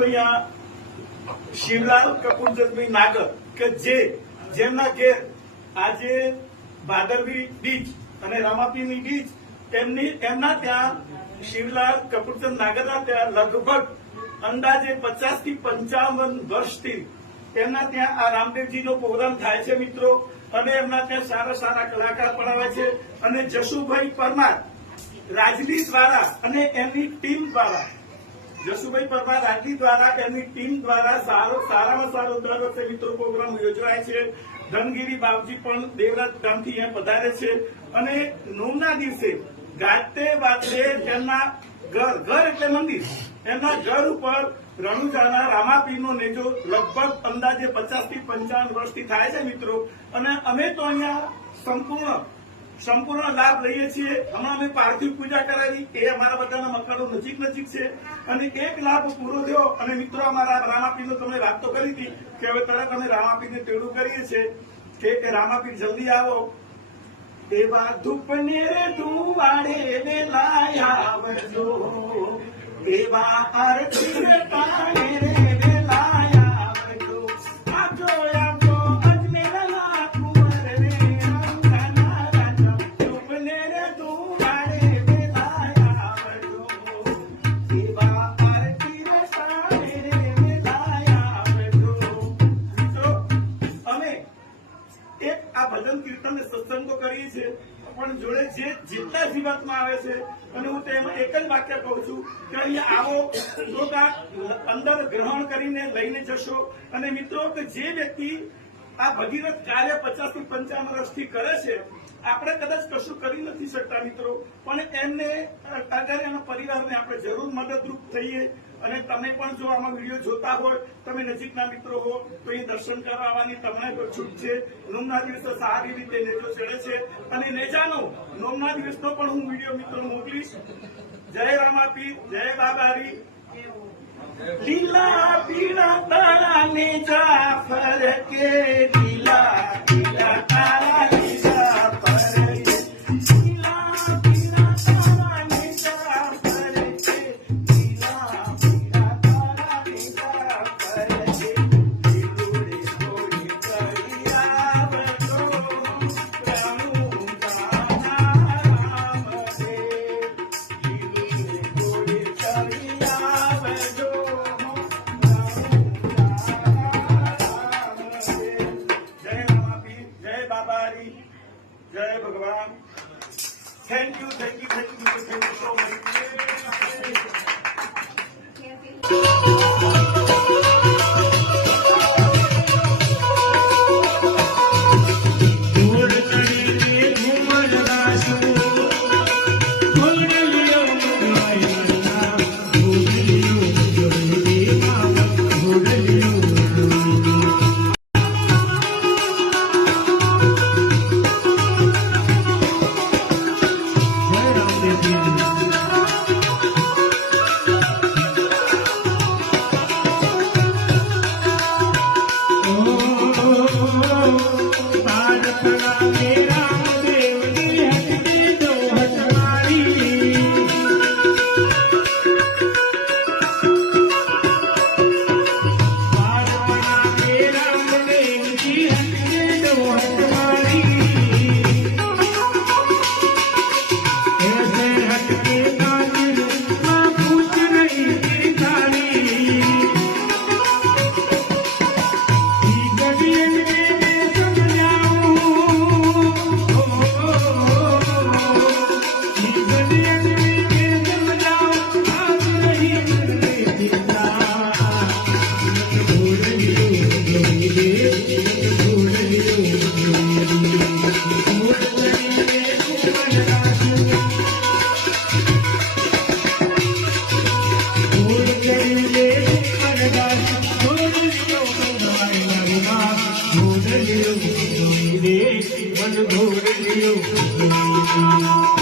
છું અહીંયા શિવલાલ કપૂરચંદભાઈ નાગર કે જેમના ઘેર આજે ભાદરવી બીચ અને રામાપીરની બીચ એમના ત્યાં શિવલાલ કપૂરચંદ નાગરના ત્યાં લગભગ અંદાજે 50 થી 55 વર્ષથી એમના ત્યાં આ રામદેવજીનો પ્રોગ્રામ થાય છે મિત્રો, અને એમના ત્યાં સારા સારા કલાકાર પણ આવે છે. અને જશુભાઈ પરમાર રાજલી દ્વારા અને એમની ટીમ દ્વારા જશુભાઈ પરમાર રાજલી દ્વારા એમની ટીમ દ્વારા સારામાં સારો દર વખતે મિત્રો પ્રોગ્રામ યોજવાય છે. ધનગીરી બાપજી પણ દેવરાજ ધામથી અહીંયા પધારે છે. અને નોમના દિવસે ગાતે વાતે તેમના ઘર એટલે મંદિર, એમના ઘર ઉપર રણુજાના રામાપીરનો નેજો લગભગ અંદાજે 50 થી 55 વર્ષથી થાય છે મિત્રો. અને અમે તો અહીંયા સંપૂર્ણ લાભ લઈએ છીએ. હમણાં અમે પાર્થિવ પૂજા કરાવી, એ અમારા બધાના મકાનો નજીક છે. અને એક લાભ પૂરો થયો. અને મિત્રો અમારા રામાપીરનો તમને વાત તો કરી હતી કે હવે તરત અમે રામાપીરને તેડું કરીએ છીએ કે રામાપીર જલ્દી આવો. એવા ધૂપને ધુવાડે વેલાયા આવજો, એવા આરતી પાણે રે વેલાયા આવજો. આજો આજો અજમેરના કુંવર રે રંગના રાજા, ધૂપને ધુવાડે વેલાયા આવજો, એવા આરતી પાણે રે વેલાયા આવજો. મિત્રો અમે એક આ ભજન કીર્તન ને સત્સંગો કરીએ છીએ, પણ જોડે જેટલા જીવાતમાં આવે છે. અને હું તેમાં એક જ વાક્ય કહું છું કે અહીંયા આવો તો અંદર ગ્રહણ કરીને લઈને જશો. અને મિત્રો કે જે વ્યક્તિ આ ભગીરથ કાર્ય 50 થી 55 વર્ષથી કરે છે, આપણે કદાચ કશું કરી નથી શકતા મિત્રો, પણ એમને અગર એના પરિવારને આપણે જરૂર મદદરૂપ થઈએ. અને તમે પણ જો આમાં વિડીયો જોતા હોય, તમે નજીકના મિત્રો હો તો એ દર્શન કરવા આવવાની તમને છૂટ છે. નોમના દિવસે સારી રીતે નેજો ચડે છે. અને નેજાનો નોમના દિવસનો પણ હું વિડીયો મિત્રો મોકલીશ. જય રામાપીર, જય બાબારી. લીલા પીળા તારા નેજા ફરકે, લીલા પીળા તારા નેજા ફરકે, લીલા પીળા તારા નેજા ફરકે, લીલા પીળા તારા નેજા ફરકે. લીલુડે થોડી કરી આવજો, રણુજાના રામ રે. લીલુડે થોડી કરી આવજો, जय भगवान. Thank you so much. ઘોડ